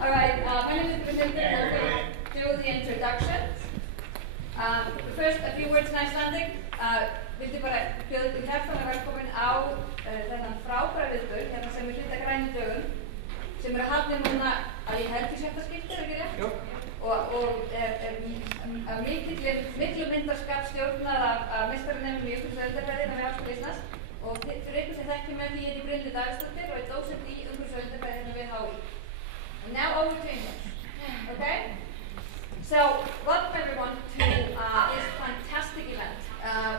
All right, my name is Brynhildur. I'm going to do the introduction. First, a few words in Icelandic. Vildi bara bjóða ykkur hjartanlega velkomin á þennan frábæra viðburð, hérna sem við hluta grænum dögum, sem eru haldnir núna að ég held í sjötta skipti, er ekki rétt? Jú. Og er miklu myndarskap stjórnað af meistaranemum í umhverfismál við Háskóla Íslands. Og fyrir ykkur sem þekkir með því ég Brynhildur Davíðsdóttir og dósent í umhverfismál við HÍ. And now over to English, okay? So, welcome everyone to this fantastic event,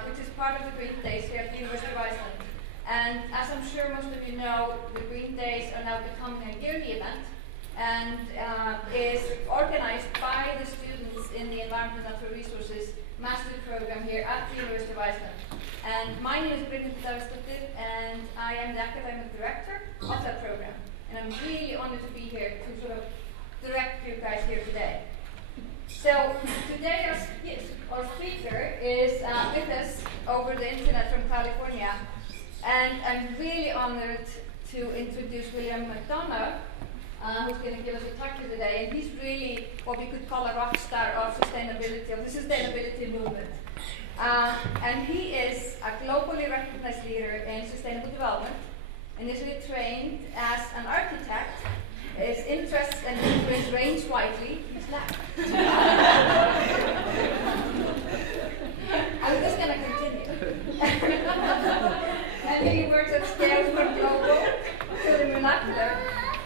which is part of the Green Days here at the University of Iceland. And as I'm sure most of you know, the Green Days are now becoming a yearly event and is organized by the students in the Environmental and Natural Resources Master's Program here at the University of Iceland. And my name is Brynhildur Davíðsdóttir and I am the academic director of that program. And I'm really honored to be here to sort of direct you guys here today. So today our speaker is with us over the internet from California, and I'm really honored to introduce William McDonough, who's going to give us a talk here today. And he's really what we could call a rock star of sustainability, of the sustainability movement. And he is a globally recognized leader in sustainable development, initially trained as an architect. His interests and influence range widely. I'm just going to continue. And he works at scales from global to the molecular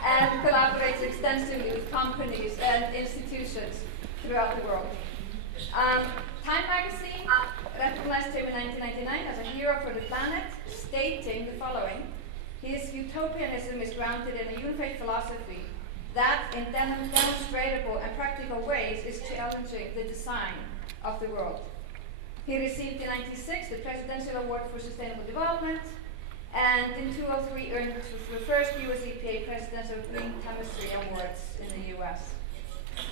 and collaborates extensively with companies and institutions throughout the world. Time magazine recognized him in 1999 as a hero for the planet, stating the following: his utopianism is grounded in a unified philosophy that, in demonstrable and practical ways, is challenging the design of the world. He received in 1996 the Presidential Award for Sustainable Development, and in 2003 earned the first US EPA Presidential Green Chemistry Awards in the US.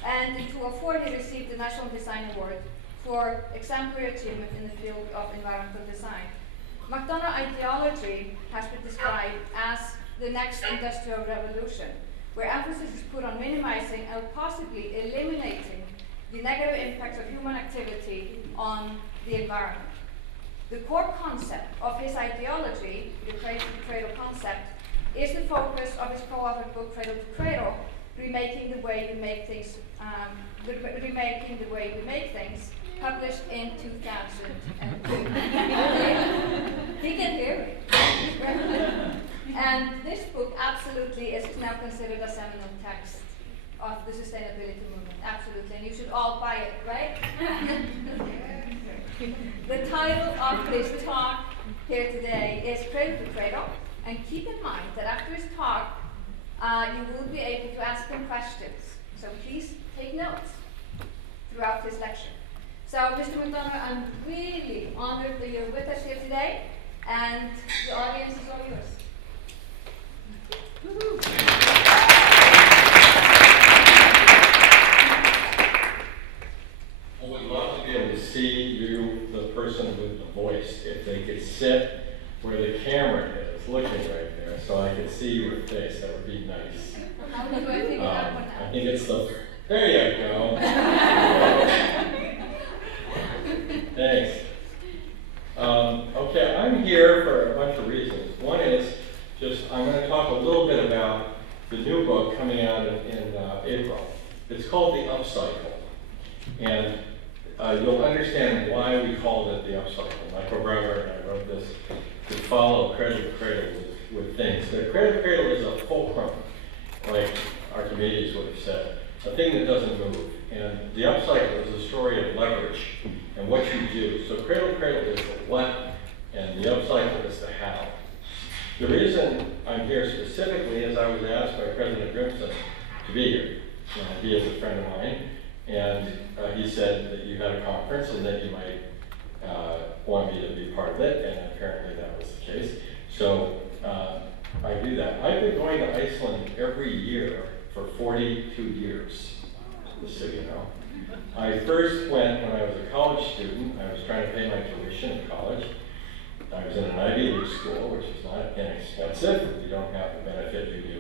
And in 2004 he received the National Design Award for exemplary achievement in the field of environmental design. McDonough ideology has been described as the next industrial revolution, where emphasis is put on minimizing and possibly eliminating the negative impacts of human activity on the environment. The core concept of his ideology, the Cradle-to-Cradle concept, is the focus of his co-authored book Cradle-to-Cradle, Remaking the Way We Make Things, published in 2002. He can hear me. And this book absolutely is now considered a seminal text of the sustainability movement, absolutely, and you should all buy it, right? The title of this talk here today is Cradle-to-Cradle, and keep in mind that after his talk, you will be able to ask him questions, so please take notes throughout this lecture. So, Mr. McDonough, I'm really honored that you're with us here today, and the audience is all yours. I would love to be able to see you, the person with the voice, if they could sit where the camera is, looking right there, so I could see your face. That would be nice. How do I figure that one out? I think it's the... There you go. Thanks. Okay, I'm here for a bunch of reasons. One is I'm going to talk a little bit about the new book coming out in April. It's called The Upcycle. And you'll understand why we called it The Upcycle. Michael Bremer and I wrote this to follow Cradle-to-Cradle with things. The Cradle-to-Cradle is a fulcrum, like Archimedes would have said, a thing that doesn't move. And the upcycle is a story of leverage and what you do. So Cradle-to-Cradle is the what, and the upcycle is the how. The reason I'm here specifically is I was asked by President Grimson to be here. He is a friend of mine, and he said that you had a conference and that you might want me to be part of it, and apparently that was the case. So I do that. I've been going to Iceland every year for 42 years, just so you know. I first went when I was a college student. I was trying to pay my tuition in college. I was in an Ivy League school, which is not inexpensive. You don't have the benefit you do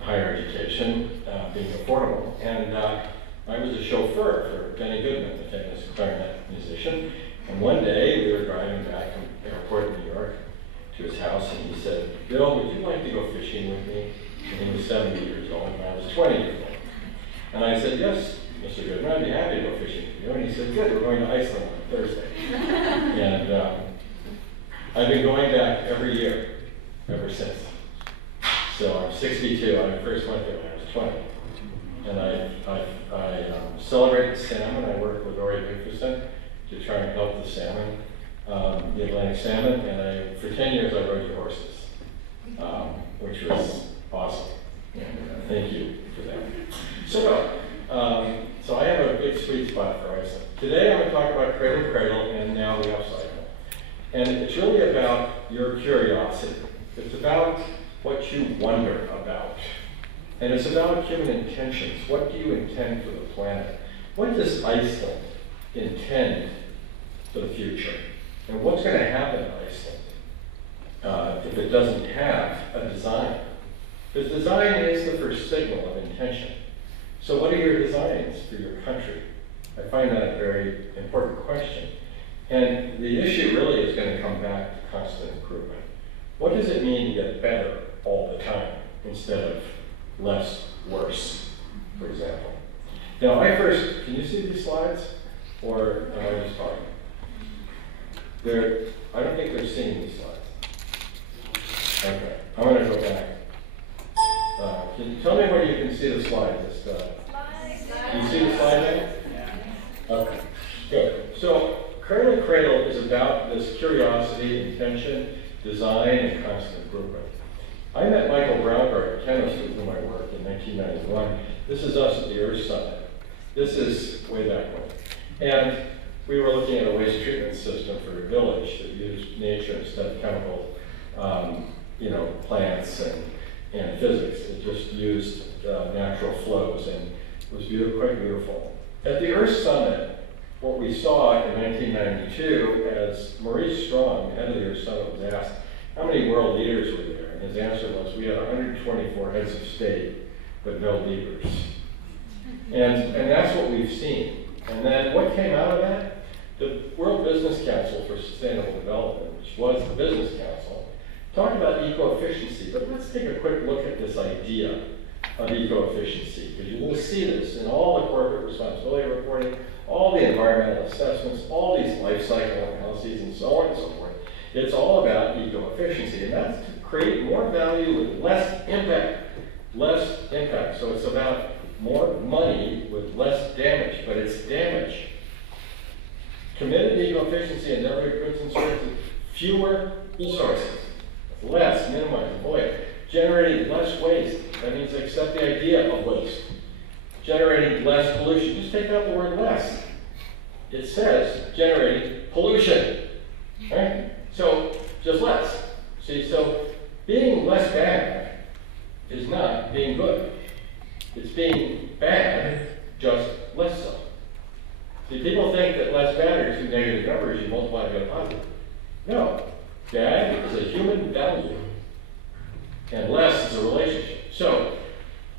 higher education being affordable. And I was a chauffeur for Benny Goodman, the famous clarinet musician. And one day we were driving back from the airport in New York to his house, and he said, "Bill, would you like to go fishing with me?" And he was 70 years old, and I was 20 years old. And I said, "Yes, Mr. Goodman, I'd be happy to go fishing with you." And he said, "Good, we're going to Iceland on Thursday." And I've been going back every year ever since. So I'm 62. I first went there when I was 20. And I celebrate the salmon. I work with Ori Bigfusen to try and help the salmon, the Atlantic salmon. And for 10 years I rode your horses, which was awesome. And thank you for that. So I have a big sweet spot for Iceland. Today I'm going to talk about Cradle-to-Cradle and now the upcycle. And it's really about your curiosity. It's about what you wonder about. And it's about human intentions. What do you intend for the planet? What does Iceland intend for the future? And what's going to happen to Iceland if it doesn't have a design? Because design is the first signal of intention. So what are your designs for your country? I find that a very important question. And the issue really is going to come back to constant improvement. What does it mean to get better all the time instead of less, worse, for example? Now, can you see these slides? Or am I just talking? I don't think they're seeing these slides. Okay, I'm going to go back. Can you tell me where you can see the slides? Can you see the slide now? Okay, good. So, Cradle-to-Cradle is about this curiosity, intention, design, and constant improvement. I met Michael Braungart, a chemist with whom I worked in 1991. This is us at the Earth Summit. This is way back when. And we were looking at a waste treatment system for a village that used nature instead of chemical, plants and physics. It just used natural flows, and it was quite beautiful. At the Earth Summit, what we saw in 1992, as Maurice Strong, the head of the Earth Summit, was asked how many world leaders were there, and his answer was, we had 124 heads of state, but no leaders. And that's what we've seen. And then what came out of that? The World Business Council for Sustainable Development, which was the Business Council, talked about eco-efficiency. But let's take a quick look at this idea of eco-efficiency, because you will see this in all the corporate responsibility reporting, all the environmental assessments, all these life cycle analyses, and so on and so forth. It's all about eco-efficiency, and that's to create more value with less impact. Less impact. So it's about more money with less damage, but it's damage. Committed to eco-efficiency and delivery goods and services, fewer resources, less, minimize, avoid. Generating less waste. That means accept the idea of waste. Generating less pollution. Just take out the word less. It says generating pollution. Right? So just less. See, so being less bad is not being good. It's being bad, just less so. See, people think that less bad are two negative numbers, you multiply and get a positive. No. Bad is a human value, and less is a relationship. So,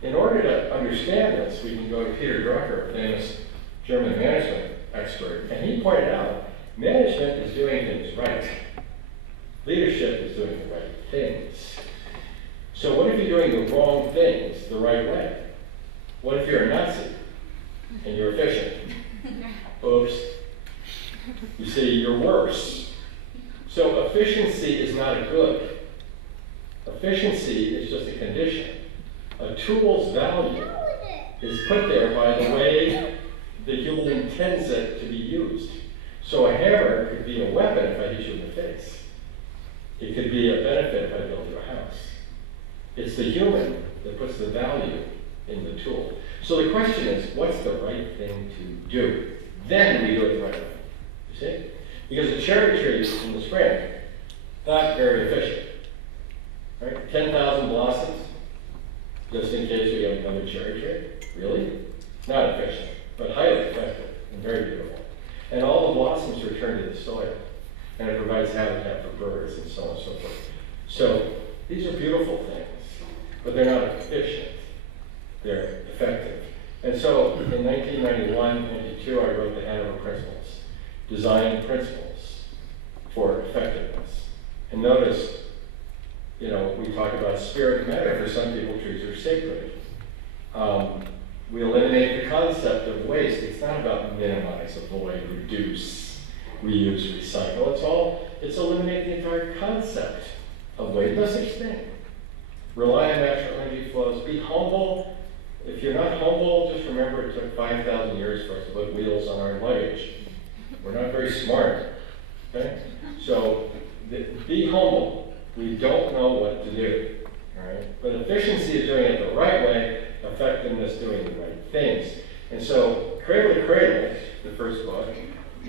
in order to understand this, we can go to Peter Drucker, a famous German management expert, and he pointed out, management is doing things right. Leadership is doing the right things. So what if you're doing the wrong things the right way? What if you're a Nazi and you're efficient? Oops. You see, you're worse. So efficiency is not a good. Efficiency is just a condition. A tool's value is put there by the way the human intends it to be used. So a hammer could be a weapon if I hit you in the face. It could be a benefit if I build you a house. It's the human that puts the value in the tool. So the question is, what's the right thing to do? Then we do it the right way. You see? Because a cherry tree in the spring, not very efficient. Right? 10,000 blossoms, just in case we have another cherry tree. Really? Not efficient, but highly effective and very beautiful. And all the blossoms return to the soil, and it provides habitat for birds and so on and so forth. So these are beautiful things. but they're not efficient. They're effective. And so in 1991-92, I wrote the Hanover Principles, Design Principles for Effectiveness. And notice, you know, we talk about spirit and matter. For some people, trees are sacred. We eliminate the concept of waste. It's not about minimize, avoid, reduce, reuse, recycle. It's eliminate the entire concept of waste. No such thing. Rely on natural energy flows. Be humble. If you're not humble, just remember it took 5,000 years for us to put wheels on our luggage. We're not very smart. Okay? So be humble. We don't know what to do. All right? But efficiency is doing it the right way. Effectiveness doing the right things. And so Cradle-to-Cradle, the first book,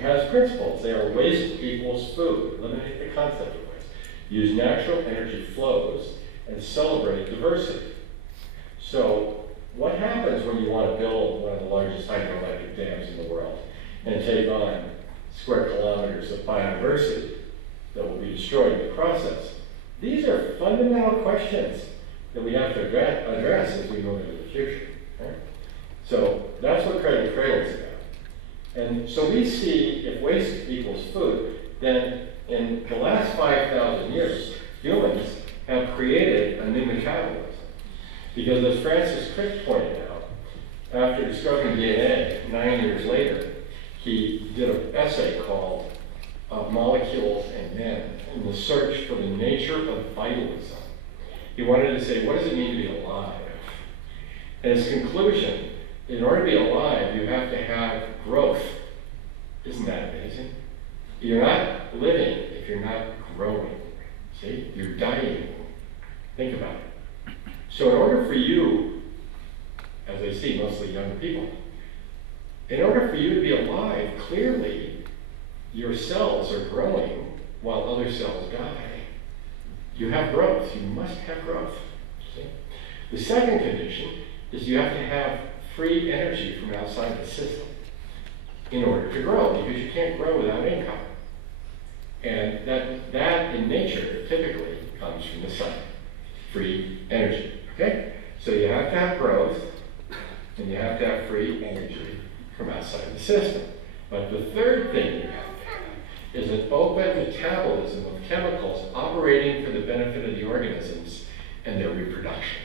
has principles. They are waste equals food. Eliminate the concept of waste. Use natural energy flows and celebrate diversity. So what happens when you want to build one of the largest hydroelectric dams in the world and take on square kilometers of biodiversity that will be destroyed in the process? These are fundamental questions that we have to address as we move into the future. Right? So that's what Cradle-to-Cradle is about. And so we see if waste equals food, then in the last 5,000 years, humans have created a new metabolism. Because as Francis Crick pointed out, after discovering DNA 9 years later, he did an essay called Molecules and Men, in the search for the nature of vitalism. He wanted to say, what does it mean to be alive? And his conclusion, in order to be alive, you have to have growth. Isn't that amazing? You're not living if you're not growing. See? You're dying. Think about it. So in order for you, as I see mostly young people, in order for you to be alive, clearly, your cells are growing while other cells die. You have growth. You must have growth. See? The second condition is you have to have free energy from outside the system in order to grow, because you can't grow without income. And that in nature typically comes from the sun. Free energy. Okay? So you have to have growth, and you have to have free energy from outside the system. But the third thing you have to have is an open metabolism of chemicals operating for the benefit of the organisms and their reproduction.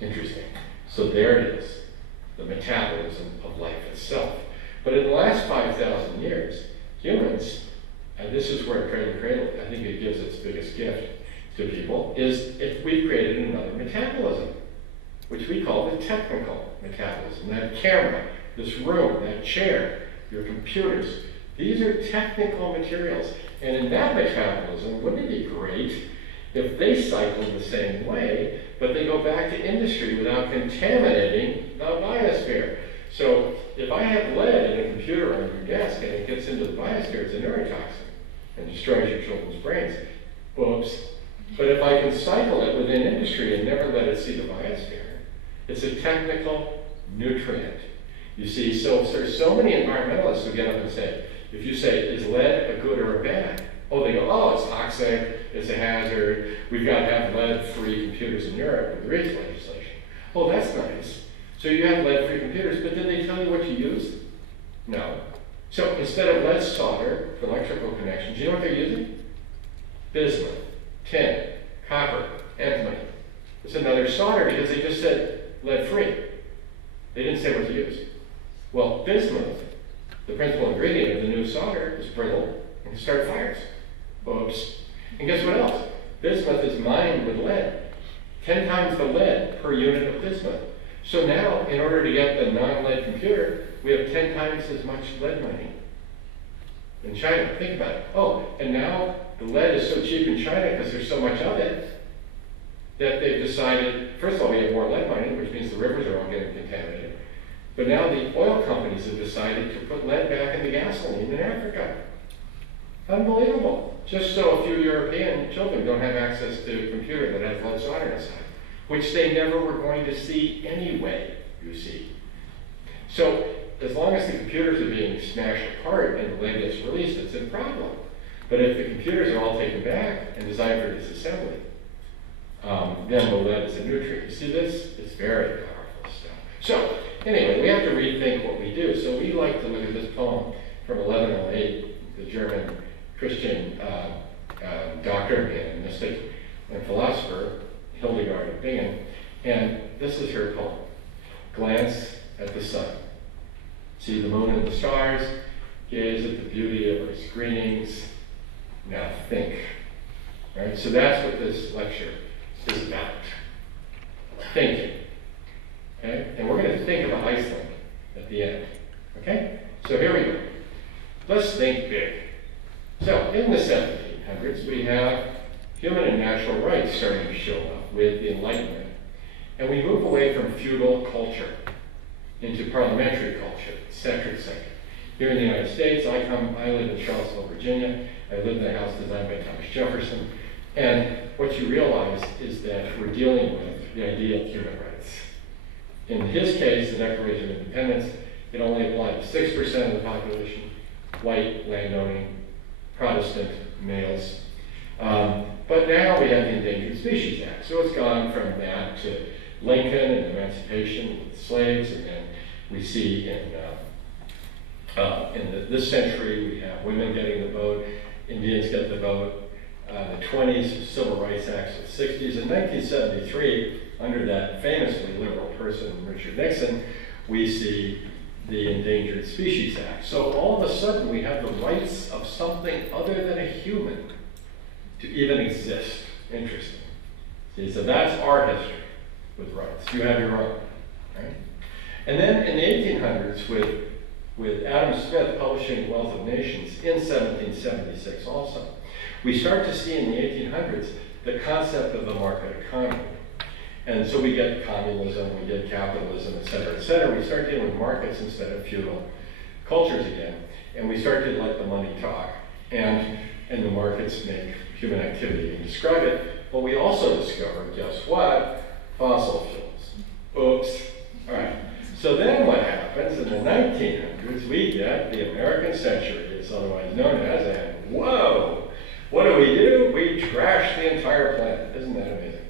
Interesting. So there it is, the metabolism of life itself. But in the last 5,000 years, humans, and this is where Cradle-to-Cradle, I think it gives its biggest gift to people, is if we've created another metabolism, which we call the technical metabolism. That camera, this room, that chair, your computers, these are technical materials. And in that metabolism, wouldn't it be great if they cycled the same way, but they go back to industry without contaminating the biosphere? So if I have lead in a computer on your desk and it gets into the biosphere, it's a neurotoxin and destroys your children's brains. Whoops. But if I can cycle it within industry and never let it see the biosphere, it's a technical nutrient. You see, so there's so many environmentalists who get up and say, if you say, is lead a good or a bad? Oh, they go, oh, it's toxic, it's a hazard, we've got to have lead-free computers in Europe with the REACH legislation. Oh, that's nice. So you have lead-free computers, but did they tell you what to use? No. So instead of lead solder for electrical connections, you know what they're using? Bismuth, tin, copper, antimony. It's another solder because they just said lead-free. They didn't say what to use. Well, bismuth, the principal ingredient of the new solder, is brittle and can start fires. Oops. And guess what else? Bismuth is mined with lead. 10 times the lead per unit of bismuth. So now, in order to get the non-lead computer, we have 10 times as much lead mining in China. Think about it. Oh, and now the lead is so cheap in China because there's so much of it that they've decided, first of all, we have more lead mining, which means the rivers are all getting contaminated. But now the oil companies have decided to put lead back in the gasoline in Africa. Unbelievable. Just so a few European children don't have access to a computer that has lead solder inside, which they never were going to see anyway, you see. So as long as the computers are being smashed apart and the lead gets released, it's a problem. But if the computers are all taken back and designed for disassembly, then the lead is a nutrient. You see this? It's very powerful stuff. So, anyway, we have to rethink what we do. So we like to look at this poem from 1108, the German Christian doctor and mystic and philosopher, Hildegard of Bingen. And this is her poem. Glance at the sun. See the moon and the stars. Gaze at the beauty of its greenings. Now think. Right? So that's what this lecture is about. Thinking. Okay? And we're going to think about Iceland at the end. Okay? So here we go. Let's think big. So in the 1700s, we have human and natural rights starting to show up with the Enlightenment. And we move away from feudal culture into parliamentary culture, et cetera, et cetera. Here in the United States, I live in Charlottesville, Virginia. I live in a house designed by Thomas Jefferson. And what you realize is that we're dealing with the idea of human rights. In his case, the Declaration of Independence, it only applied to 6% of the population, white, landowning, Protestant males. But now we have the Endangered Species Act. So it's gone from that to Lincoln and emancipation with slaves, and then we see in this century we have women getting the vote, Indians get the vote, the 20s, Civil Rights Acts of the 60s. In 1973, under that famously liberal person, Richard Nixon, we see the Endangered Species Act. So all of a sudden we have the rights of something other than a human to even exist. Interesting. See, so that's our history with rights. You have your own, right? And then in the 1800s, with Adam Smith publishing Wealth of Nations in 1776 also, we start to see in the 1800s the concept of the market economy. And so we get communism, we get capitalism, et cetera, et cetera. We start dealing with markets instead of feudal cultures again. And we start to let the money talk. And the markets make human activity and describe it. But we also discover, guess what? Fossil fuels. Oops. All right. So then what happens in the 1900s, we get the American century, it's otherwise known as, and whoa, what do? We trash the entire planet. Isn't that amazing?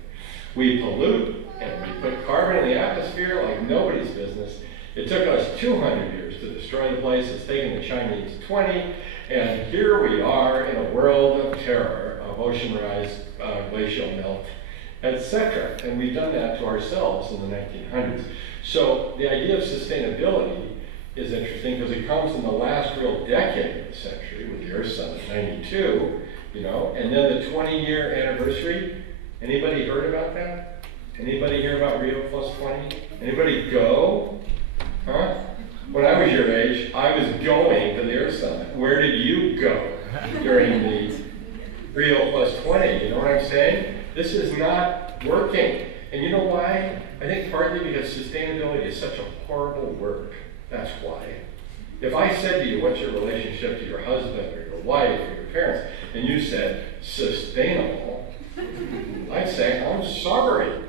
We pollute and we put carbon in the atmosphere like nobody's business. It took us 200 years to destroy the place. It's taken the Chinese 20. And here we are in a world of terror, of ocean rise, glacial melt, etc. And we've done that to ourselves in the 1900s. So the idea of sustainability is interesting because it comes in the last real decade of the century with the Earth Summit, 92, and then the 20-year anniversary. Anybody heard about that? Anybody hear about Rio Plus 20? Anybody go? Huh? When I was your age, I was going to the Earth Summit. Where did you go during the Rio Plus 20? You know what I'm saying? This is not working. And you know why? I think partly because sustainability is such a horrible word. That's why. If I said to you, what's your relationship to your husband or your wife or your parents, and you said, sustainable, I'd say, I'm sorry.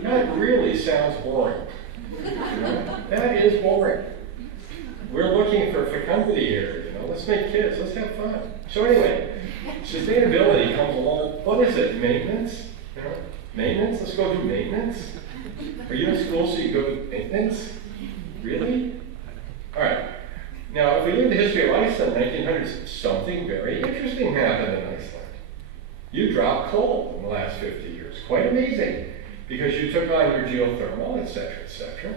That really sounds boring. That is boring. We're looking for fecundity here. Let's make kids. Let's have fun. So anyway, sustainability comes along. What is it? Maintenance? Maintenance? Let's go do maintenance? Are you in school so you go do maintenance? Really? All right. Now, if we look at the history of Iceland in the 1900s, something very interesting happened in Iceland. You dropped coal in the last 50 years. Quite amazing. Because you took on your geothermal, et cetera, et cetera.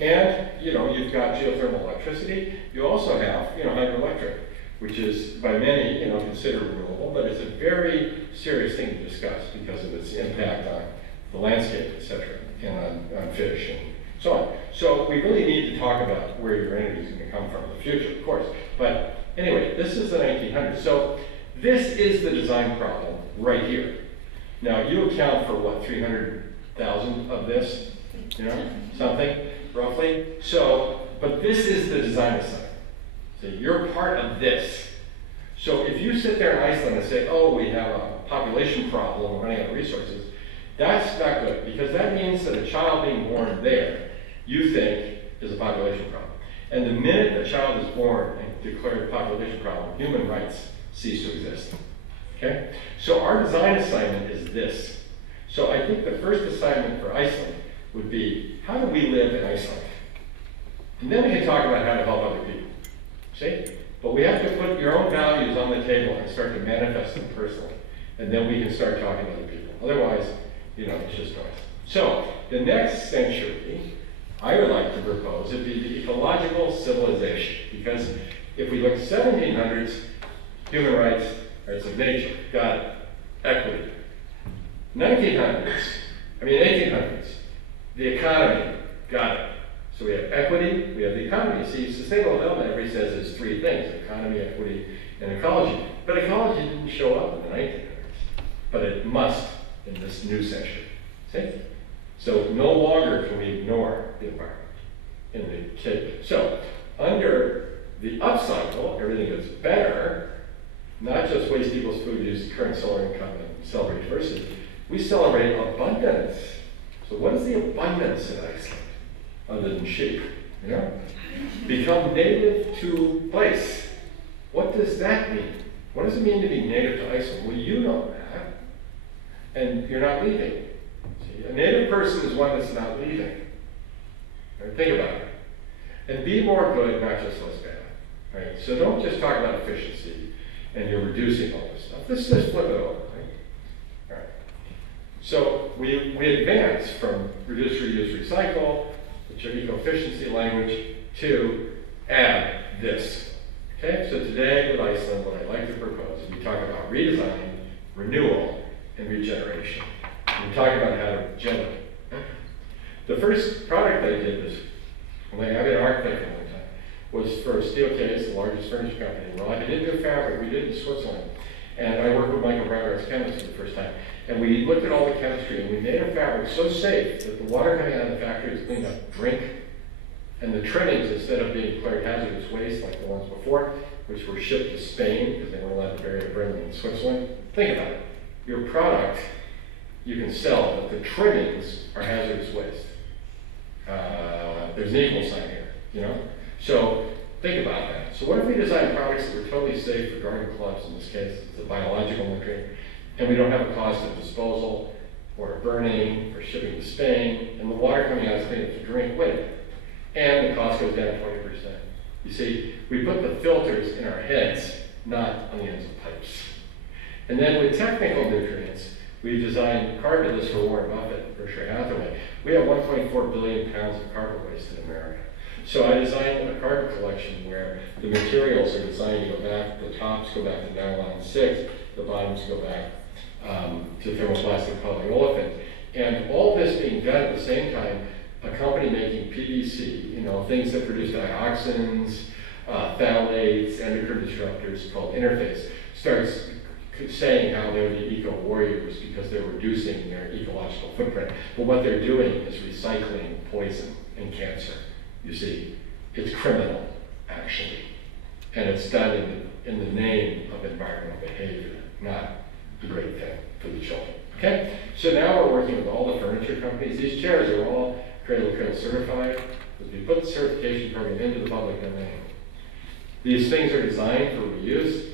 And, you've got geothermal electricity. You also have, hydroelectric, which is by many, considered renewable, but it's a very serious thing to discuss because of its impact on the landscape, et cetera, and on fish and so on. So we really need to talk about where your energy is going to come from in the future, of course. But anyway, this is the 1900s. So this is the design problem right here. Now, you account for what, 300,000 of this, something, roughly? So, but this is the design assignment. So you're part of this. So if you sit there in Iceland and say, oh, we have a population problem, we're running out of resources, that's not good, because that means that a child being born there, you think, is a population problem. And the minute a child is born and declared a population problem, human rights cease to exist. Okay? So our design assignment is this. So I think the first assignment for Iceland would be, how do we live in Iceland? And then we can talk about how to help other people. See? But we have to put your own values on the table and start to manifest them personally. And then we can start talking to other people. Otherwise, it's just noise. So, the next century, I would like to propose, would be the ecological civilization. Because if we look at 1700s, human rights of nature, got it. Equity. 1800s, the economy, got it. So we have equity, we have the economy. See, sustainable development, everybody says there's three things: economy, equity, and ecology. But ecology didn't show up in the 1900s. But it must in this new century. See? So no longer can we ignore the environment in the case. So under the upcycle, everything gets better, not just waste equals food use, current solar income, and celebrate diversity. We celebrate abundance. So what is the abundance in Iceland? Other than sheep, Become native to place. What does that mean? What does it mean to be native to Iceland? Well, you know that, and you're not leaving. See, a native person is one that's not leaving. Right? Think about it. And be more good, not just less bad. Right? So don't just talk about efficiency and you're reducing all this stuff. Let's just flip it over. Right? All right. So we advance from reduce, reuse, recycle, which are eco-efficiency language, to add this. Okay, so today with Iceland, what I'd like to propose is we talk about redesign, renewal, and regeneration. We talk about how to generate. The first product I did was, when I've been an architect for a long time, was for Studíó, the largest furniture company in the world. I didn't do fabric, we did it in Switzerland. And I worked with Michael Brauer's chemist for the first time. And we looked at all the chemistry, and we made a fabric so safe that the water coming out of the factory is cleaned up drink. And the trimmings, instead of being declared hazardous waste like the ones before, which were shipped to Spain because they weren't allowed to bury or burn them in Switzerland. Think about it. Your product you can sell, but the trimmings are hazardous waste. There's an equal sign here, So think about that. So what if we design products that are totally safe for garden clubs, in this case, it's a biological nutrient, and we don't have a cost of disposal or burning or shipping to Spain, and the water coming out is clean enough to drink with it. And the cost goes down 20%. You see, we put the filters in our heads, not on the ends of pipes. And then with technical nutrients, we designed carpet lists for Warren Buffett and Berkshire Hathaway. We have 1.4 billion pounds of carpet waste in America. So I designed a carpet collection where the materials are designed to go back, the tops go back to nylon 6, the bottoms go back to thermoplastic polyolefin. And all this being done at the same time, a company making PVC, things that produce dioxins, phthalates, endocrine disruptors called Interface, starts saying how they're the eco-warriors because they're reducing their ecological footprint. But what they're doing is recycling poison and cancer. You see, it's criminal, actually. And it's done in the name of environmental behavior, not a great thing for the children. Okay? So now we're working with all the furniture companies. These chairs are all Cradle-to-Cradle certified. As we put the certification program into the public domain. These things are designed for reuse,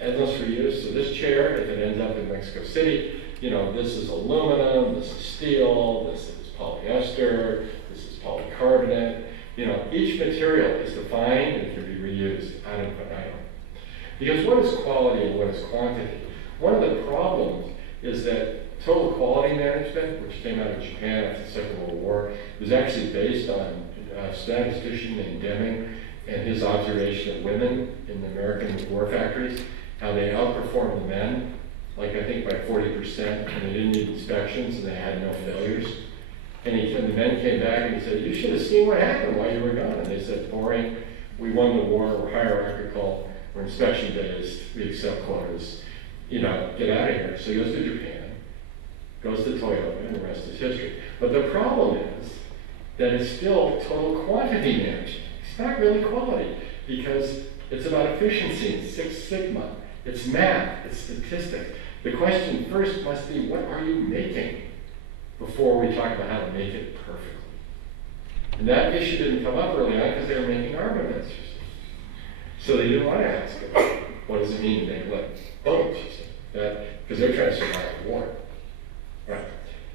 endless reuse. So this chair, if it ends up in Mexico City, this is aluminum, this is steel, this is polyester, this is polycarbonate. Each material is defined and can be reused item by item. Because what is quality and what is quantity? One of the problems is that total quality management, which came out of Japan after the Second World War, was actually based on a statistician named Deming and his observation of women in the American war factories, how they outperformed the men, like I think by 40%, and they didn't need inspections and they had no failures. And the men came back and he said, you should have seen what happened while you were gone. And they said, boring, we won the war, we're hierarchical, we're inspection based, we accept quotas, get out of here. So he goes to Japan, goes to Toyota, and the rest is history. But the problem is that it's still total quantity management. It's not really quality because it's about efficiency and Six Sigma. It's math, it's statistics. The question first must be, what are you making before we talk about how to make it perfectly? And that issue didn't come up early on because they were making armaments. So they didn't want to ask about what does it mean to make boats, because they're trying to survive war. Right.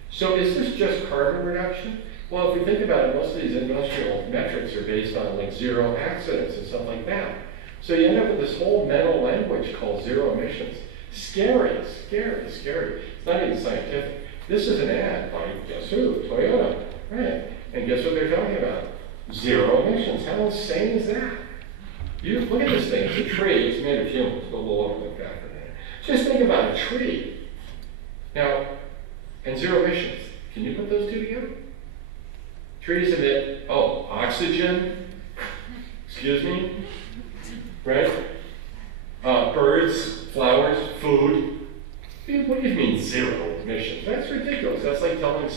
So is this just carbon reduction? Well, if we think about it, most of these industrial metrics are based on like zero accidents and stuff like that. So you end up with this whole mental language called zero emissions. Scary, scary, scary. It's not even scientific. This is an ad by, guess who? Toyota, right? And guess what they're talking about? Zero emissions. How insane is that? You look at this thing. It's a tree. It's made of humans. Go a little over like that for a minute. Just think about a tree. Now, and zero emissions. Can you put those two together? Trees emit, oxygen, excuse me, right? Birds, flowers, food. What do you mean zero emissions? That's ridiculous. That's like telling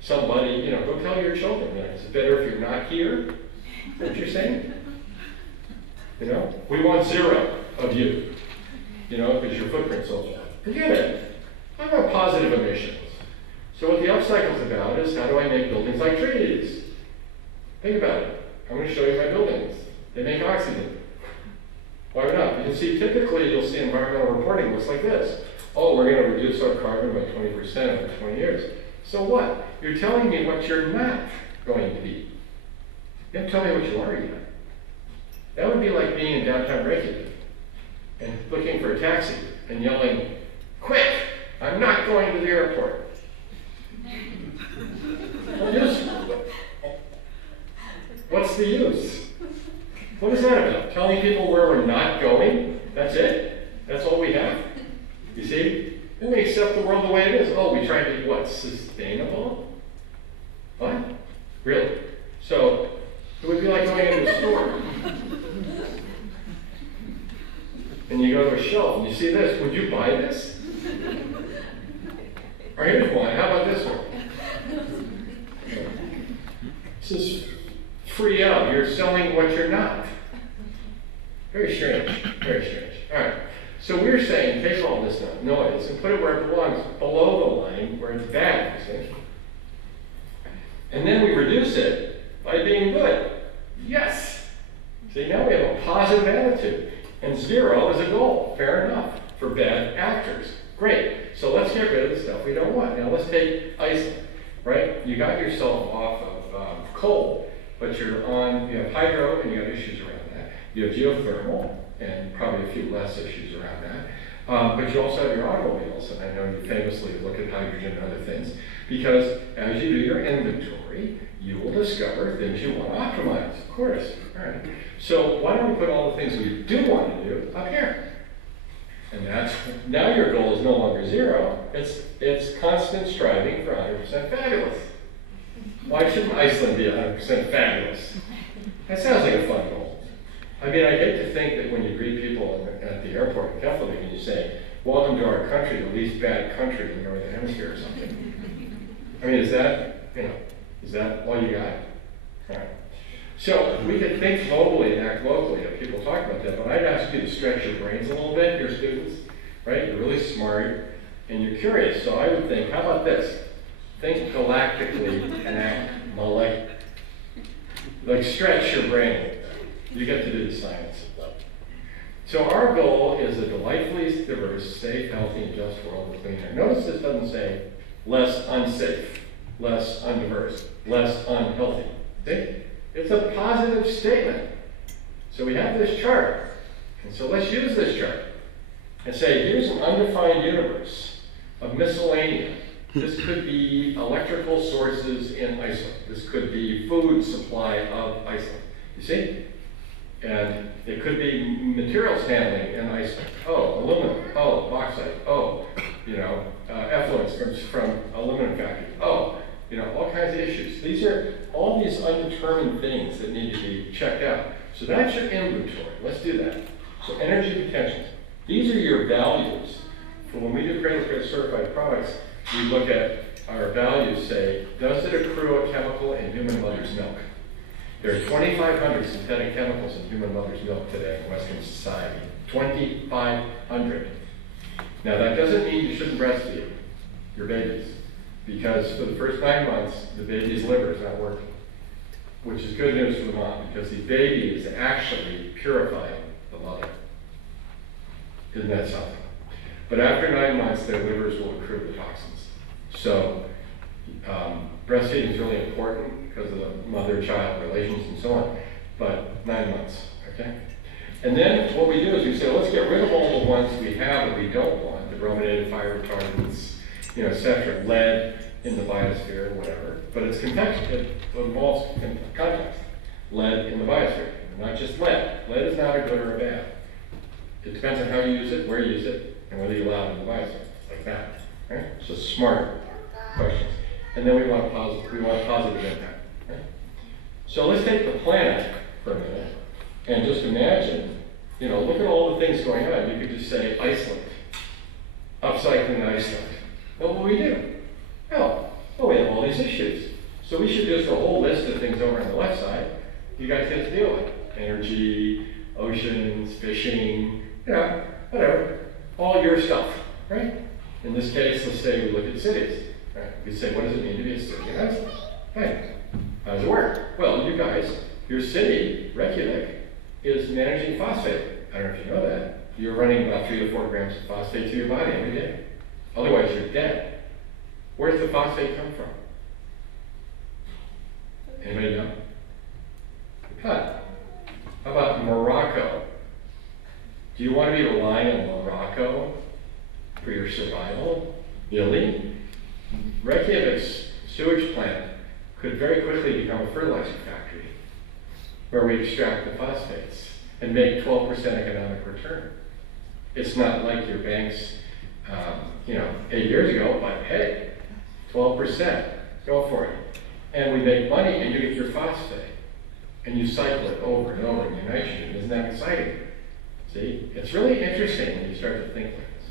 somebody, go tell your children, it's better if you're not here. Is that what you're saying? We want zero of you, because your footprint's so far. Forget it. How about positive emissions? So what the upcycle's about is how do I make buildings like trees? Think about it. I'm going to show you my buildings. They make oxygen. Why not? You can see, typically you'll see environmental reporting looks like this. Oh, we're going to reduce our carbon by 20% over 20 years. So what? You're telling me what you're not going to be. You have to tell me what you are yet. That would be like being in downtown Reykjavik and looking for a taxi and yelling, "Quick! I'm not going to the airport." What's the use? What is that about? Telling people where we're not going? That's it? That's all we have? You see? Then we accept the world the way it is. Oh, we try to be what? Sustainable? What? Really? So, it would be like going into a store. And you go to a shelf and you see this. Would you buy this? Or here's one. How about this one? This is free out. You're selling what you're not. Very strange. Very strange. All right. So we're saying take all this noise and put it where it belongs, below the line where it's bad, you see? And then we reduce it by being good. Yes. See, now we have a positive attitude. And zero is a goal. Fair enough. For bad actors. Great. So let's get rid of the stuff we don't want. Now let's take Iceland, right? You got yourself off of coal, but you have hydro and you have issues around that. You have geothermal and probably a few less issues around that. But you also have your automobiles, and I know you famously look at hydrogen and other things, because as you do your inventory, you will discover things you want to optimize, of course. All right. So why don't we put all the things we do want to do up here? And now your goal is no longer zero, it's constant striving for 100% fabulous. Why shouldn't Iceland be 100% fabulous? That sounds like a fun goal. I mean, I hate to think that when you greet people at the airport in Keflavik and you say, "Welcome to our country, the least bad country in the Northern Hemisphere," or something. I mean, is that all you got? All right. So we could think globally and act locally if people talk about that, but I'd ask you to stretch your brains a little bit, your students, right? You're really smart and you're curious. So I would think, how about this? Think galactically and act molecularly. Like stretch your brain. You get to do the science. So our goal is a delightfully diverse, safe, healthy, and just world with clean air. Notice this doesn't say less unsafe, less undiverse, less unhealthy. See? It's a positive statement. So we have this chart. And so let's use this chart and say, here's an undefined universe of miscellanea. This could be electrical sources in Iceland. This could be food supply of Iceland. You see? And it could be materials handling in Iceland. Oh, aluminum. Oh, bauxite. Oh, effluents from aluminum factories. Oh, all kinds of issues. These are all these undetermined things that need to be checked out. So that's your inventory. Let's do that. So energy potentials. These are your values. For when we do Cradle-to-Cradle certified products, we look at our values, say, does it accrue a chemical in human mother's milk? There are 2,500 synthetic chemicals in human mother's milk today in Western society. 2,500. Now that doesn't mean you shouldn't breastfeed your babies, because for the first 9 months, the baby's liver is not working, which is good news for the mom, because the baby is actually purifying the mother. Isn't that something? But after 9 months, their livers will accrue the toxins. So Breastfeeding is really important because of the mother-child relations and so on, but 9 months, okay? And then what we do is we say, let's get rid of all the ones we have that we don't want, the brominated fire retardants, et cetera, lead in the biosphere or whatever, but it's context, it involves context. Lead in the biosphere, not just lead. Lead is not a good or a bad. It depends on how you use it, where you use it, and whether you allow it in the biosphere, like that. Right? So smart questions. And then we want positive impact. Right? So let's take the planet for a minute and just imagine, look at all the things going on. You could just say Iceland, upcycling Iceland. Well, what do we do? Well, we have all these issues. So we should just do a whole list of things over on the left side you guys get to deal with. Energy, oceans, fishing, whatever. All your stuff, right? In this case, let's say we look at cities. Right? We say, what does it mean to be a city in Iceland? Right. How does it work? Well, you guys, your city, Reykjavik, is managing phosphate. I don't know if you know that. You're running about 3 to 4 grams of phosphate to your body every day. Otherwise, you're dead. Where does the phosphate come from? Anybody know? How about Morocco? Do you want to be relying on Morocco for your survival? Really? Reykjavik's sewage plant could very quickly become a fertilizer factory where we extract the phosphates and make 12% economic return. It's not like your banks, 8 years ago, but hey, 12%, go for it. And we make money and you get your phosphate. And you cycle it over and over in your nitrogen. Isn't that exciting? See? It's really interesting when you start to think like this.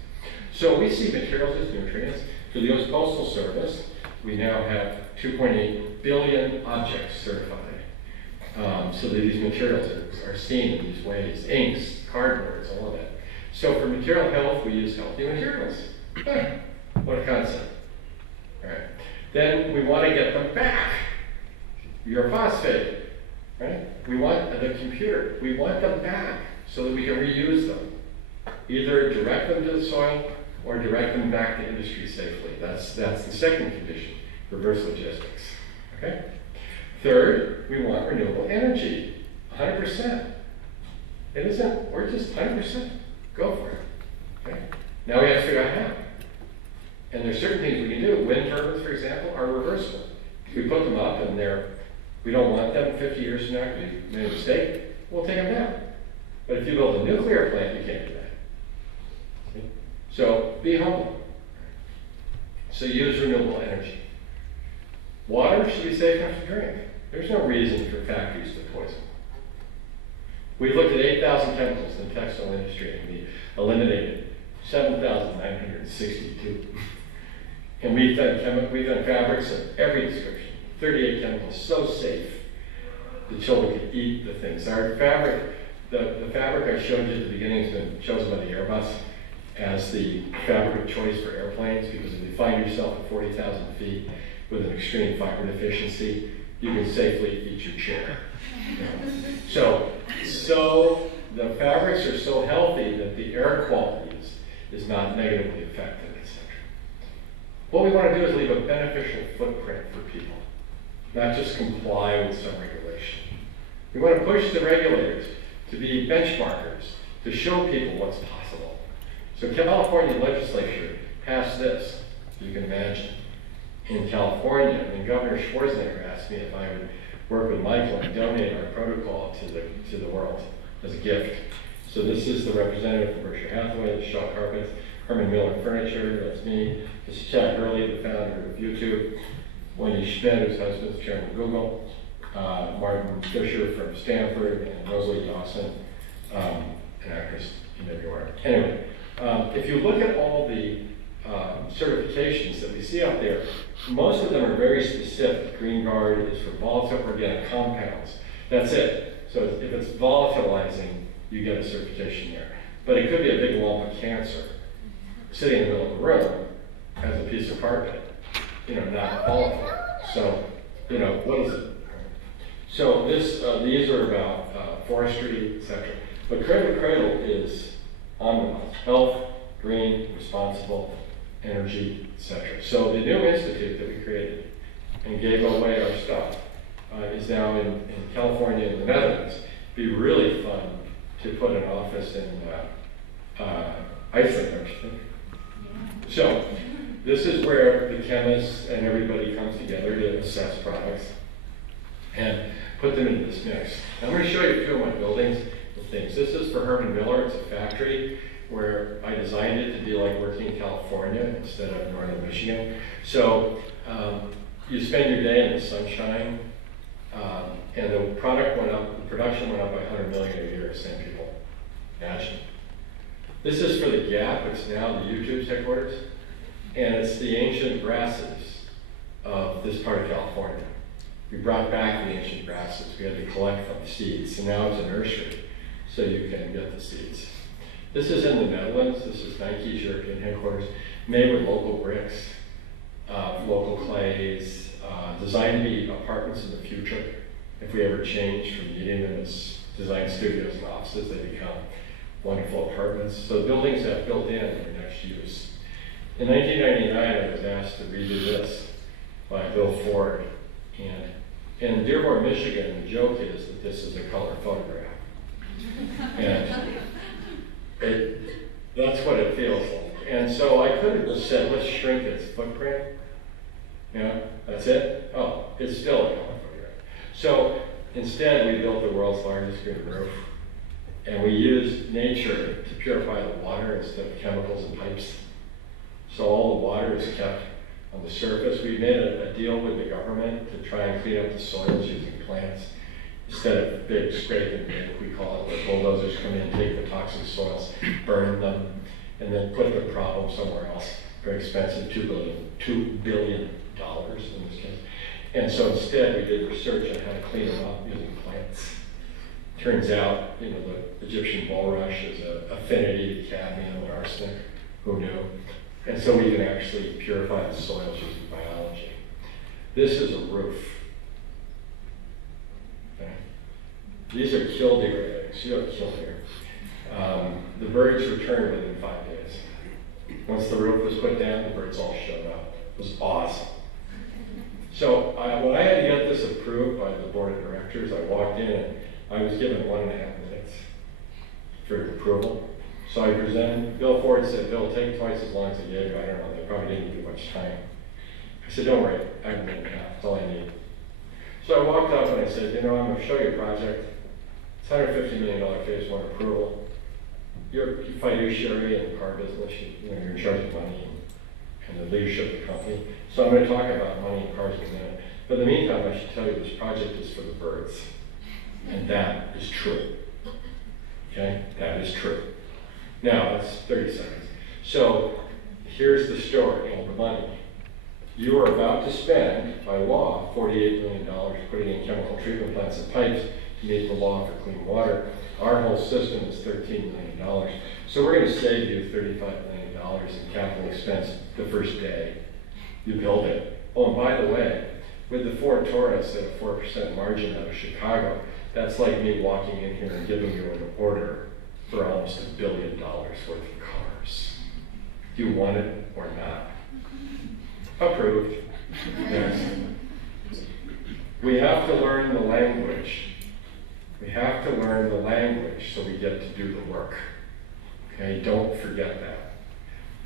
So we see materials as nutrients. For the U.S. Postal Service, we now have 2.8 billion objects certified. So that these materials are seen in these ways. Inks, cardboards, all of that. So for material health, we use healthy materials. What a concept. All right. Then we want to get them back. Your phosphate. Right? We want the computer. We want them back so that we can reuse them. Either direct them to the soil or direct them back to industry safely. That's the second condition, reverse logistics. Okay? Third, we want renewable energy, 100%. It isn't, we're just 100%. Go for it. Okay? Now we have to figure out how. And there's certain things we can do. Wind turbines, for example, are reversible. We put them up and we don't want them 50 years from now because we made a mistake, we'll take them down. But if you build a nuclear plant, you can't do that. See? So be humble. So use renewable energy. Water should be safe enough to drink. There's no reason for factories to poison. We've looked at 8,000 chemicals in the textile industry and we eliminated 7,962. And we've done fabrics of every description. 38 chemicals, so safe. The children could eat the things. Our fabric, the fabric I showed you at the beginning has been chosen by the Airbus as the fabric of choice for airplanes because if you find yourself at 40,000 feet with an extreme fiber deficiency, you can safely eat your chair. So the fabrics are so healthy that the air quality is not negatively affected, etc. What we want to do is leave a beneficial footprint for people. Not just comply with some regulation. We want to push the regulators to be benchmarkers, to show people what's possible. So California legislature passed this, if you can imagine. In California, when Governor Schwarzenegger asked me if I would work with Michael and donate our protocol to the world as a gift. So this is the representative from Berkshire Hathaway, the Shaw Carpets, Herman Miller Furniture, that's me. This is Chad Hurley, the founder of YouTube. Wendy Schmidt, whose husband's chairman of Google, Martin Fisher from Stanford, and Rosalie Dawson, an actress everywhere. Anyway, if you look at all the certifications that we see out there, most of them are very specific. Green Guard is for volatile organic compounds. That's it. So if it's volatilizing, you get a certification there. But it could be a big lump of cancer sitting in the middle of the room as a piece of carpet. Not volatile. So, what is it? So these are about forestry, etc. But Cradle-to-Cradle is on the health, green, responsible, energy, etc. So the new institute that we created and gave away our stuff is now in California and the Netherlands. It'd be really fun to put an office in Iceland, don't you think? So this is where the chemists and everybody comes together to assess products and put them into this mix. I'm going to show you a few of my buildings and things. This is for Herman Miller. It's a factory where I designed it to be like working in California instead of northern Michigan. So you spend your day in the sunshine, and the product went up, the production went up by 100 million a year, same people. Imagine. This is for the Gap. It's now the YouTube's headquarters, and it's the ancient grasses of this part of California. We brought back the ancient grasses. We had to collect them, seeds, and now it's a nursery, so you can get the seeds. This is in the Netherlands. This is Nike's European headquarters, made with local bricks, local clays, designed to be apartments in the future. If we ever change from needing them as design studios and offices, they become wonderful apartments. So the buildings have built in their next use. In 1999, I was asked to redo this by Bill Ford. And in Dearborn, Michigan, the joke is that this is a color photograph. And that's what it feels like. And so I could have just said, let's shrink its footprint. Yeah, that's it? Oh, it's still a color photograph. So instead, we built the world's largest green roof. And we used nature to purify the water instead of chemicals and pipes. So all the water is kept on the surface. We made a deal with the government to try and clean up the soils using plants. Instead of big scrape and make, we call it, where bulldozers come in, take the toxic soils, burn them, and then put the problem somewhere else. Very expensive, $2 billion in this case. And so instead, we did research on how to clean them up using plants. Turns out, the Egyptian bulrush is an affinity to cadmium and arsenic. Who knew? And so we can actually purify the soils using biology. This is a roof. Okay. These are kill degrading. So you don't kill here. The birds returned within 5 days. Once the roof was put down, the birds all showed up. It was awesome. So when I had to get this approved by the board of directors, I walked in and I was given 1.5 minutes for approval. So I presented. Bill Ford said, Bill, take twice as long as I gave you. I don't know, they probably didn't give much time. I said, don't worry, I have a minute now, that's all I need. So I walked up and I said, I'm going to show you a project. It's $150 million phase 1 approval. You're fiduciary in the car business, you're in charge of money and the leadership of the company. So I'm going to talk about money and cars in a minute. But in the meantime, I should tell you this project is for the birds. And that is true. Okay, that is true. Now, that's 30 seconds. So here's the story of the money. You are about to spend, by law, $48 million putting in chemical treatment plants and pipes to meet the law for clean water. Our whole system is $13 million. So we're going to save you $35 million in capital expense the first day you build it. Oh, and by the way, with the Ford Taurus at a 4% margin out of Chicago, that's like me walking in here and giving you an order for almost $1 billion worth of cars. Do you want it or not? Approved. Next. We have to learn the language. We have to learn the language so we get to do the work. Okay, don't forget that.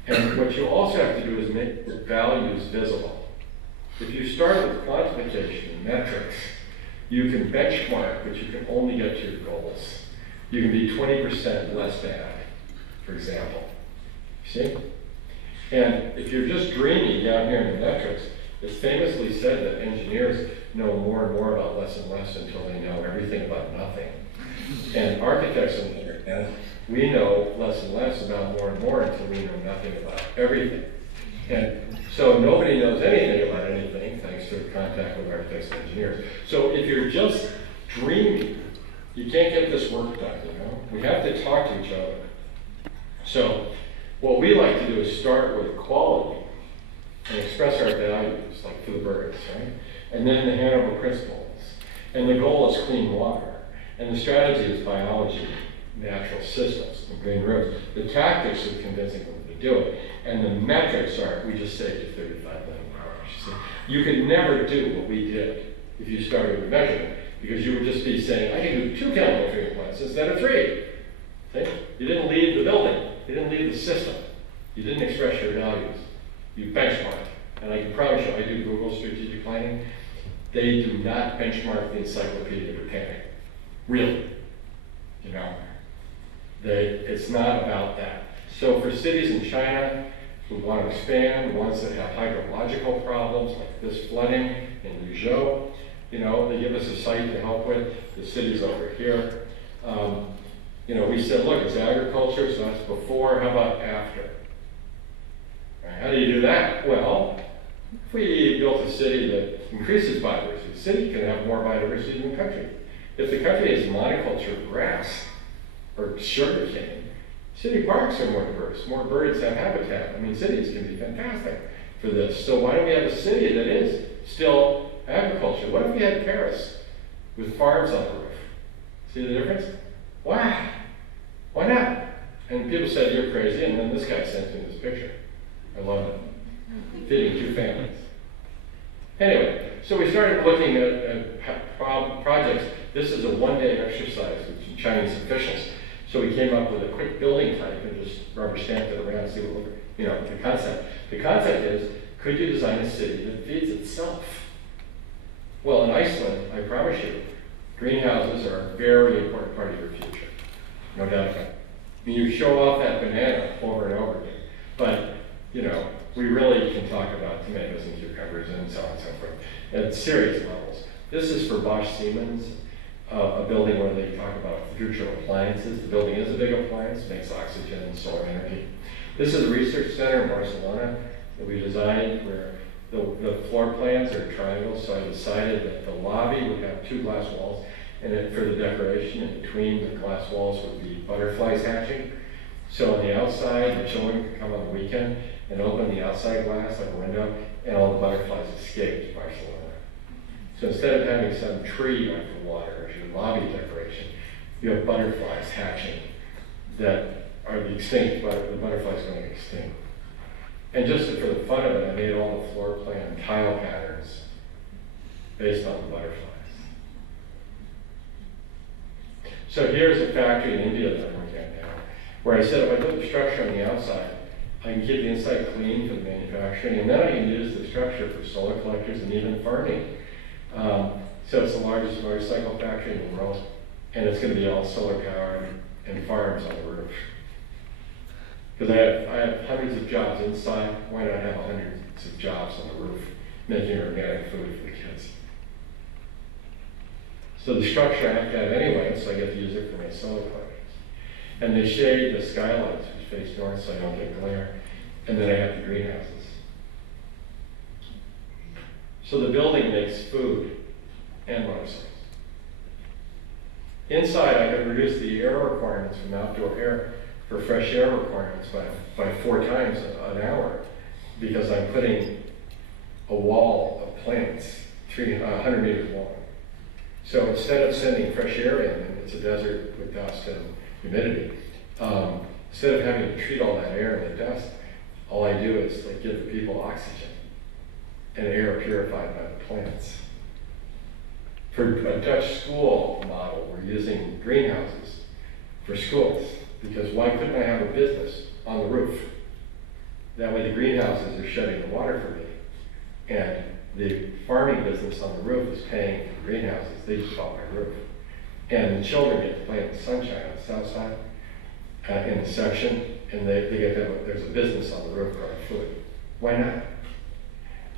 And what you also have to do is make the values visible. If you start with quantification and metrics, you can benchmark, but you can only get to your goals. You can be 20% less bad, for example. See? And if you're just dreaming down here in the metrics, it's famously said that engineers know more and more about less and less until they know everything about nothing. And architects, on the other hand, we know less and less about more and more until we know nothing about everything. And so nobody knows anything about anything thanks to contact with architects and engineers. So if you're just dreaming, you can't get this work done, We have to talk to each other. So what we like to do is start with quality and express our values, like for the birds, right? And then the Hanover principles. And the goal is clean water. And the strategy is biology, natural systems, and green roofs. The tactics of convincing them to do it. And the metrics are, we just saved you 35 million hours. You could never do what we did if you started with measurement, because you would just be saying, I can do 2 chemical treatment plants instead of 3. See? You didn't leave the building. You didn't leave the system. You didn't express your values. You benchmarked. And I can promise you, I do Google strategic planning. They do not benchmark the Encyclopedia Britannica. Really. You know? It's not about that. So for cities in China who want to expand, ones that have hydrological problems like this flooding in Luzhou, you know, they give us a site to help with. The city's over here. You know, we said, look, it's agriculture, so that's before. How about after? How do you do that? Well, if we built a city that increases biodiversity, the city can have more biodiversity than the country. If the country is monoculture grass or sugar cane, city parks are more diverse. More birds have habitat. I mean, cities can be fantastic for this. So why don't we have a city that is still agriculture? What if we had Paris with farms on the roof? See the difference? Wow. Why not? And people said, you're crazy, and then this guy sent me this picture. I love it. Feeding 2 families. Anyway, so we started looking at projects. This is a 1-day exercise with Chinese officials. So we came up with a quick building type and just rubber stamped it around and see what, you know, the concept. The concept is, could you design a city that feeds itself? Well, in Iceland, I promise you, greenhouses are a very important part of your future. No doubt about it. I mean, you show off that banana over and over again. But, you know, we really can talk about tomatoes and cucumbers and so on and so forth at serious levels. This is for Bosch Siemens, a building where they talk about future appliances. The building is a big appliance, makes oxygen and solar energy. This is a research center in Barcelona that we designed where the floor plans are triangles, so I decided that the lobby would have 2 glass walls, and then for the decoration in between the glass walls would be butterflies hatching. So on the outside, the children could come on the weekend and open the outside glass like a window, and all the butterflies escaped Barcelona. So instead of having some tree like the water as your lobby decoration, you have butterflies hatching that are the extinct, but the butterflies going extinct. And just for the fun of it, I made all the floor plan tile patterns based on the butterflies. So here's a factory in India that I'm working at now, where I said if I put the structure on the outside, I can keep the inside clean for the manufacturing, and then I can use the structure for solar collectors and even farming. So it's the largest motorcycle factory in the world, and it's going to be all solar powered and farms on the roof. Because I have hundreds of jobs inside, why not have hundreds of jobs on the roof making organic food for the kids? So the structure I have to have anyway, so I get to use it for my solar collectors. And they shade the skylights, which face north so I don't get glare. And then I have the greenhouses. So the building makes food and motorcycles. Inside, I can reduce the air requirements from outdoor air for fresh air requirements by 4 times an hour, because I'm putting a wall of plants 100 meters long. So instead of sending fresh air in, and it's a desert with dust and humidity, instead of having to treat all that air and the dust, all I do is like give the people oxygen and air purified by the plants. For a Dutch school model, we're using greenhouses for schools, because why couldn't I have a business on the roof? That way the greenhouses are shutting the water for me, and the farming business on the roof is paying for the greenhouses. They just bought my roof. And the children get to play in the sunshine on the south side, in the section, and they get there's a business on the roof growing food. Why not?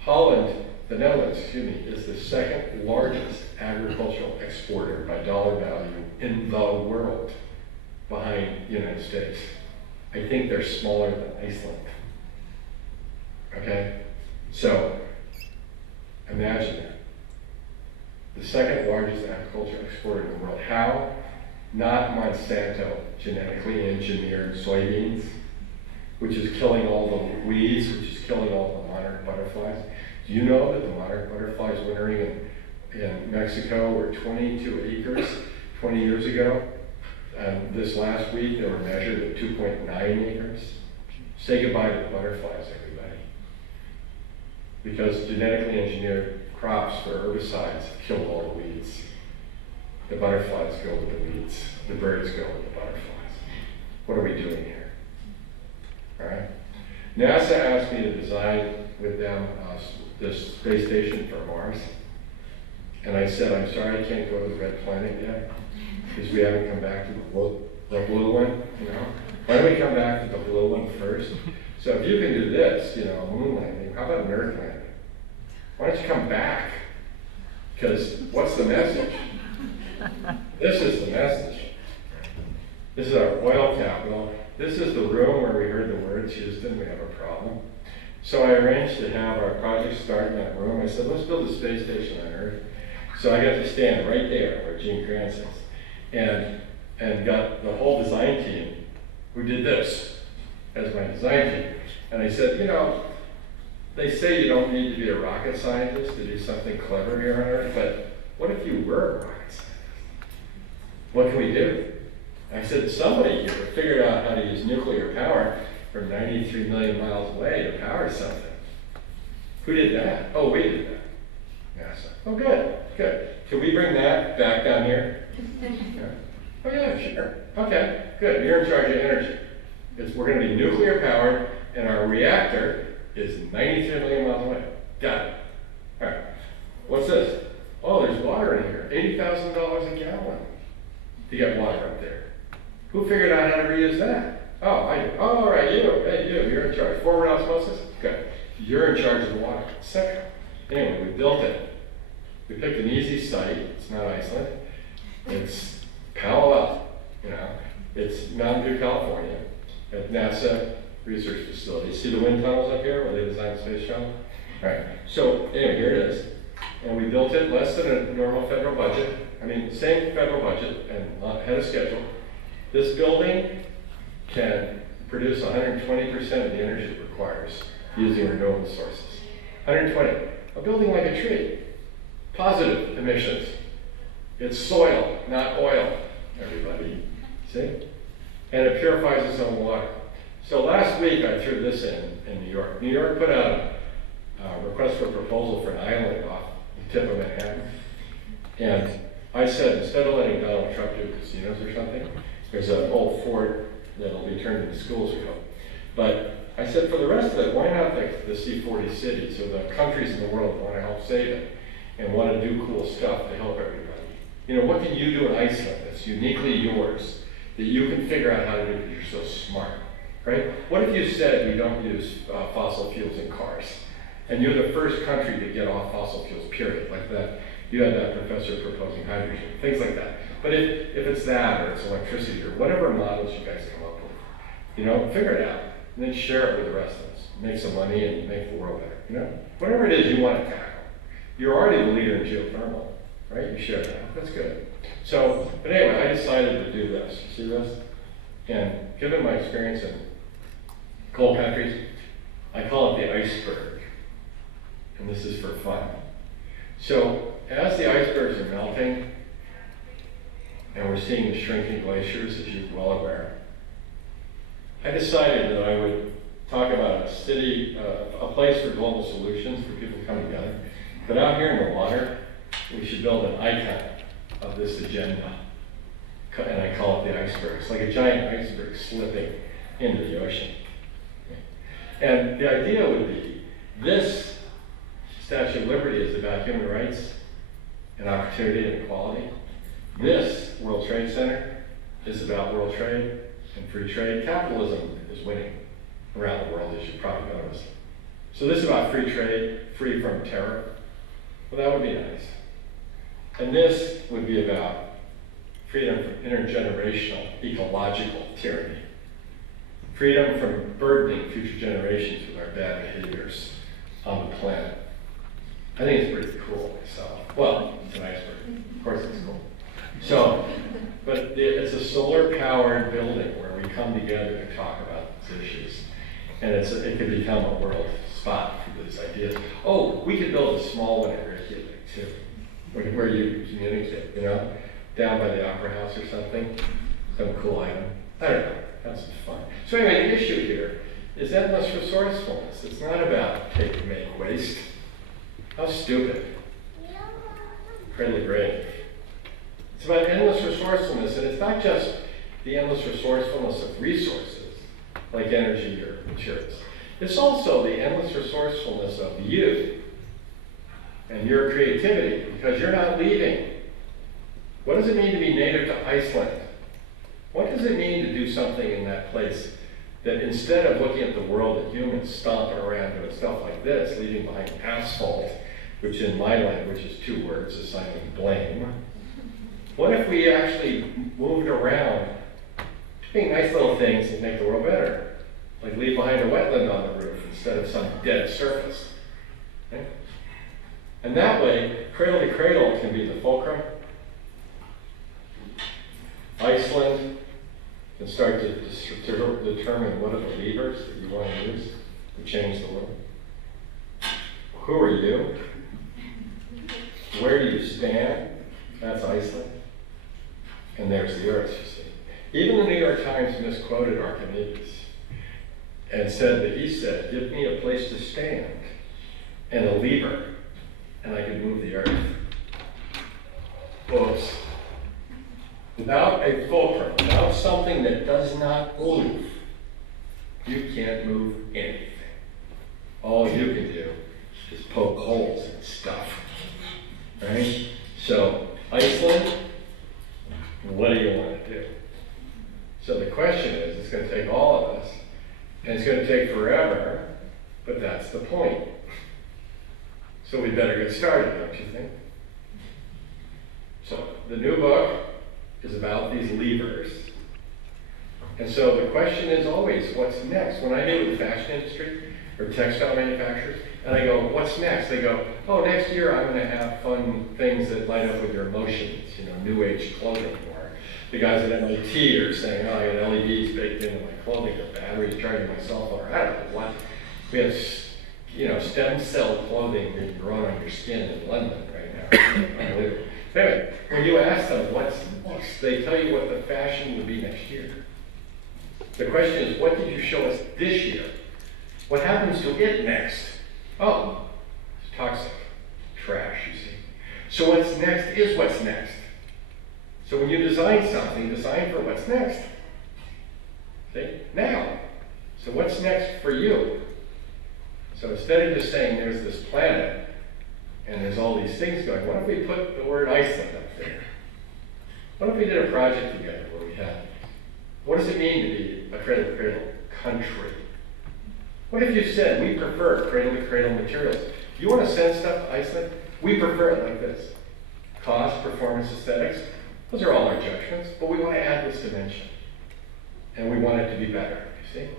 Holland, the Netherlands, is the 2nd largest agricultural exporter by dollar value in the world, behind the United States. I think they're smaller than Iceland. Okay? So, imagine that. The 2nd largest agricultural exporter in the world. How? Not Monsanto genetically engineered soybeans, which is killing all the weeds, which is killing all the monarch butterflies. Do you know that the monarch butterflies wintering in Mexico were 22 acres 20 years ago? This last week they were measured at 2.9 acres. Say goodbye to the butterflies, everybody. Because genetically engineered crops for herbicides kill all the weeds. The butterflies go with the weeds. The birds go with the butterflies. What are we doing here? All right? NASA asked me to design with them this space station for Mars. And I said, I'm sorry I can't go to the red planet yet, because we haven't come back to the blue one, you know? Why don't we come back to the blue one first? So if you can do this, you know, moon landing, how about an earth landing? Why don't you come back? Because what's the message? This is the message. This is our oil capital. This is the room where we heard the words, Houston, we have a problem. So I arranged to have our project start in that room. I said, let's build a space station on Earth. So I got to stand right there where Gene Kranz is, and got the whole design team who did this as my design team. And I said, you know, they say you don't need to be a rocket scientist to do something clever here on Earth, but what if you were a rocket scientist? What can we do? I said, somebody here figured out how to use nuclear power from 93 million miles away to power something. Who did that? Oh, we did that. NASA. Oh, good, good. Can we bring that back down here? Yeah. Oh, yeah, sure. Okay, good. You're in charge of energy. We're going to be nuclear powered, and our reactor is 93 million miles away. Got it. All right. What's this? Oh, there's water in here. $80,000 a gallon to get water up there. Who figured out how to reuse that? Oh, I do. Oh, all right, you. Hey, you're in charge. Forward osmosis? Good. You're in charge of the water. Second. Anyway, we built it. We picked an easy site. It's not Iceland. It's Palo Alto. You know, it's Mountain View, California, at NASA research facility. See the wind tunnels up here where they designed the space shuttle? All right. So anyway, here it is. And we built it less than a normal federal budget. I mean, same federal budget and ahead of schedule. This building can produce 120% of the energy it requires using renewable sources. 120. A building like a tree. Positive emissions. It's soil, not oil, everybody. See? And it purifies its own water. So last week I threw this in New York. New York put out a request for proposal for an island off the tip of Manhattan. And I said, instead of letting Donald Trump do casinos or something, there's an old fort that'll be turned into schools, we hope. But I said, for the rest of it, why not the C40 cities or the countries in the world that want to help save it and want to do cool stuff to help everybody? You know, what can you do in Iceland that's uniquely yours that you can figure out how to do because you're so smart, right? What if you said we don't use fossil fuels in cars? And you're the first country to get off fossil fuels, period, like that. You had that professor proposing hydrogen, things like that. But if it's that, or it's electricity, or whatever models you guys come up with, you know, figure it out, and then share it with the rest of us. Make some money and make the world better, you know? Whatever it is you want to tackle. You're already the leader in geothermal, right? You share that, that's good. So, but anyway, I decided to do this, you see this? And given my experience in cold countries, I call it the iceberg. And this is for fun. So, as the icebergs are melting, and we're seeing the shrinking glaciers, as you're well aware, I decided that I would talk about a city, a place for global solutions for people coming together. But out here in the water, we should build an icon of this agenda. And I call it the iceberg. It's like a giant iceberg slipping into the ocean. And the idea would be, this Statue of Liberty is about human rights and opportunity and equality. This World Trade Center is about world trade and free trade. Capitalism is winning around the world, as you probably noticed. So this is about free trade, free from terror. Well, that would be nice. And this would be about freedom from intergenerational ecological tyranny. Freedom from burdening future generations with our bad behaviors on the planet. I think it's pretty cool myself. Well, it's an iceberg. Of course it's cool. So, but it's a solar-powered building where we come together to talk about these issues. And it could become a world spot for these ideas. Oh, we could build a small one in Reykjavik too, where you communicate, you know, down by the Opera House or something, some cool item. I don't know, have some fun. So anyway, the issue here is endless resourcefulness. It's not about take and make waste. How stupid. Incredibly brave. It's about endless resourcefulness, and it's not just the endless resourcefulness of resources, like energy or materials. It's also the endless resourcefulness of you and your creativity, because you're not leaving. What does it mean to be native to Iceland? What does it mean to do something in that place that instead of looking at the world that humans stomping around doing stuff like this, leaving behind asphalt, which in my language is 2 words, assigning blame, what if we actually moved around doing nice little things that make the world better? Like leave behind a wetland on the roof instead of some dead surface. Okay? And that way, cradle to cradle can be the fulcrum. Iceland can start to determine what are the levers that you want to use to change the world. Who are you? Where do you stand? That's Iceland. And there's the earth, you see. Even the New York Times misquoted Archimedes and said that he said, give me a place to stand and a lever, and I could move the earth. Whoops. Without a fulcrum, without something that does not move, you can't move anything. All you can do is poke holes in stuff. Right? So, Iceland, what do you want to do? So the question is, it's going to take all of us, and it's going to take forever, but that's the point. So we better get started, don't you think? So the new book is about these levers. And so the question is always, what's next? When I meet with the fashion industry or textile manufacturers, and I go, what's next? They go, oh, next year I'm going to have fun things that light up with your emotions, new age clothing. Or the guys at MIT are saying, oh, I got LEDs baked into my clothing, or batteries charging my cell phone, or I don't know what. We have, stem cell clothing being grown on your skin in London right now. Unbelievable. Anyway, when you ask them what's next, they tell you what the fashion will be next year. The question is, what did you show us this year? What happens to it next? Oh, it's toxic. Trash, you see. So what's next is what's next. So when you design something, design for what's next. See? Now. So what's next for you? So instead of just saying there's this planet, and there's all these things going, what if we put the word Iceland up there? What if we did a project together where we had, what does it mean to be a cradle-to-cradle country? What if you said, we prefer cradle-to-cradle materials? You want to send stuff to Iceland? We prefer it like this. Cost, performance, aesthetics, those are all our judgments, but we want to add this dimension. And we want it to be better, you see?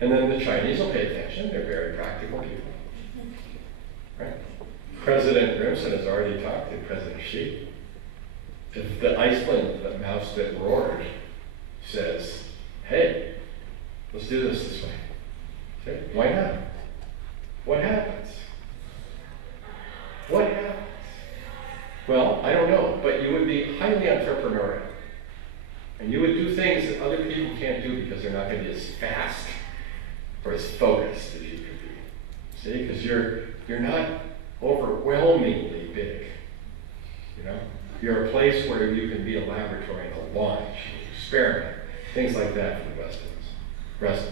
And then the Chinese will pay attention. They're very practical people. Right? President Grimson has already talked to President Xi. If the Iceland, the mouse that roared, says, hey, let's do this way. Okay? Why not? What happens? What happens? Well, I don't know, but you would be highly entrepreneurial. And you would do things that other people can't do because they're not going to be as fast or as focused as you could be. See? Because you're not overwhelmingly big. You're a place where you can be a laboratory and a launch, experiment, things like that for the rest of us.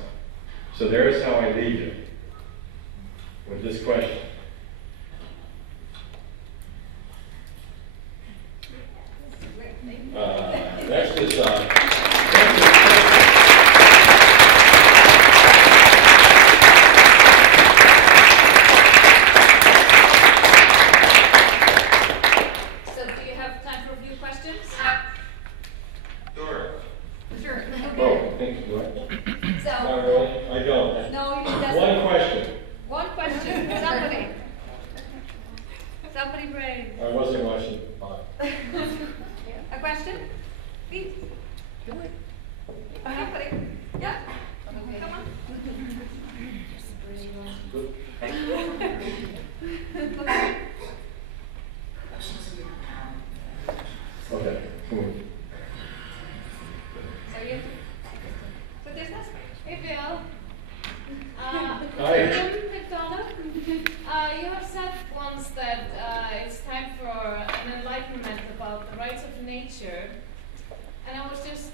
So there's how I leave you with this question. Next is Somebody brave. I wasn't watching. A question? Please. Somebody. Yeah. Come on. Okay. So you. So there's this. Hey, Bill. McDonough. You have said once that it's time for an enlightenment about the rights of nature. And I was just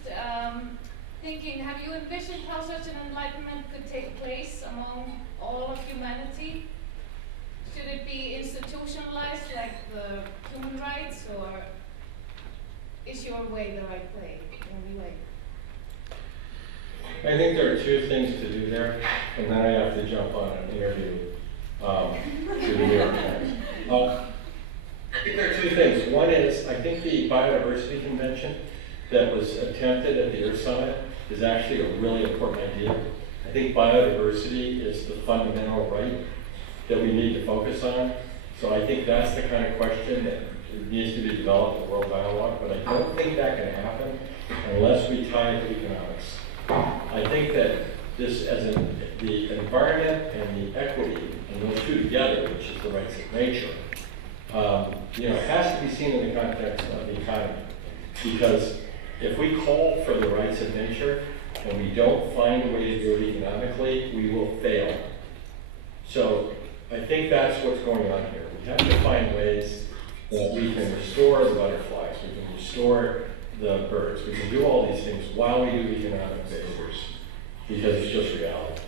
thinking, have you envisioned how such an enlightenment could take place among all of humanity? Should it be institutionalized like the human rights, or is your way the right way, the only way? I think there are two things to do there, and then I have to jump on an interview to the New York Times. I think there are two things. One is, I think the biodiversity convention that was attempted at the Earth Summit is actually a really important idea. I think biodiversity is the fundamental right that we need to focus on. So I think that's the kind of question that needs to be developed in the world dialogue, but I don't think that can happen unless we tie it to economics. I think that this, the environment and the equity, and those two together, which is the rights of nature, it has to be seen in the context of the economy. Because if we call for the rights of nature and we don't find a way to do it economically, we will fail. So I think that's what's going on here. We have to find ways that we can restore the butterflies, we can restore the birds, we can do all these things while we do economic favors, because it's just reality.